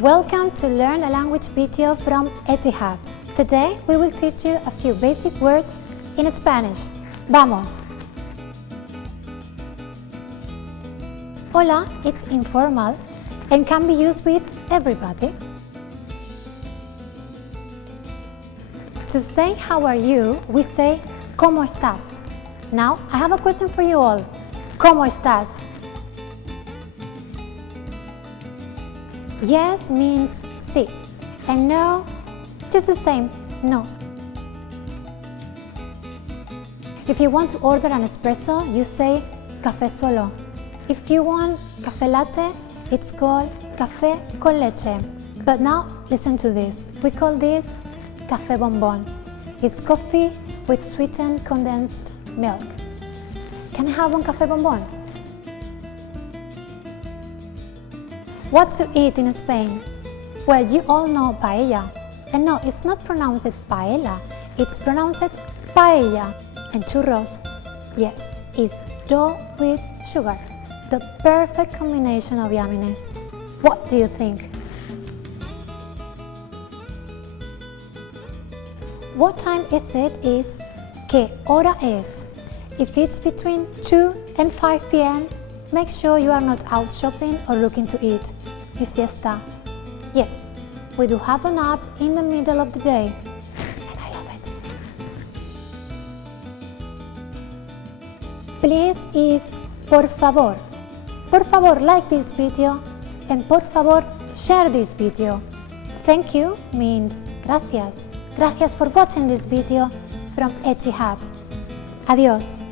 Welcome to Learn a Language video from Etihad. Today we will teach you a few basic words in Spanish. Vamos! Hola, it's informal and can be used with everybody. To say how are you, we say ¿Cómo estás? Now, I have a question for you all. ¿Cómo estás? Yes means sí, and no, just the same, no. If you want to order an espresso, you say café solo. If you want café latte, it's called café con leche. But now, listen to this. We call this café bombón. It's coffee with sweetened condensed milk. Can I have one café bombón? What to eat in Spain? Well, you all know paella. And no, it's not pronounced paella, it's pronounced paella. And churros, yes, is dough with sugar. The perfect combination of yumminess. What do you think? What time is it is ¿Qué hora es? If it's between 2 and 5 p.m., make sure you are not out shopping or looking to eat. It's siesta. Yes, we do have a nap in the middle of the day, and I love it. Please is por favor. Por favor, like this video, and por favor, share this video. Thank you means gracias. Gracias for watching this video from Etihad. Adiós.